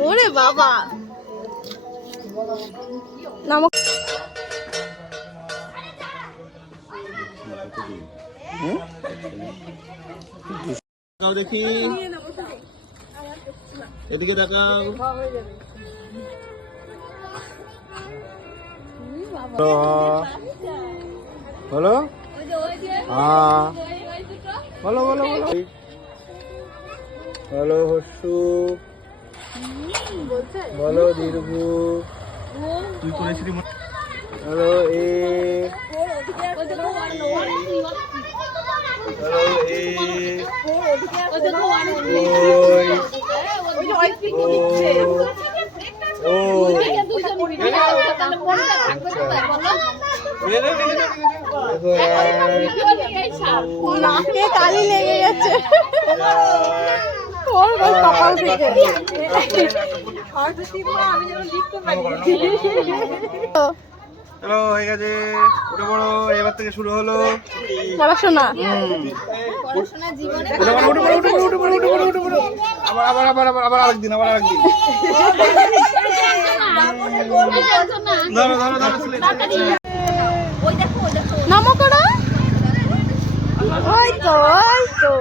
ওরে বাবা নাম দেখি এদিকে তাকাও। বলো হ্যাঁ বলো বলো বলো বলো হর্ষু বলো দীর্ঘ তুই করেছিলি বলো এ বলো এ নাকে তালি লেগে গেছে ওর কপাল থেকে চলো হয়ে গেছে উঠে পড়ো এবার থেকে শুরু হলো পড়াশোনা আবার আবার আবার আবার আবার আরেকদিন আবার আরেকদিন ধরো ধরো ধরো নামো করা ওই তো ওই তো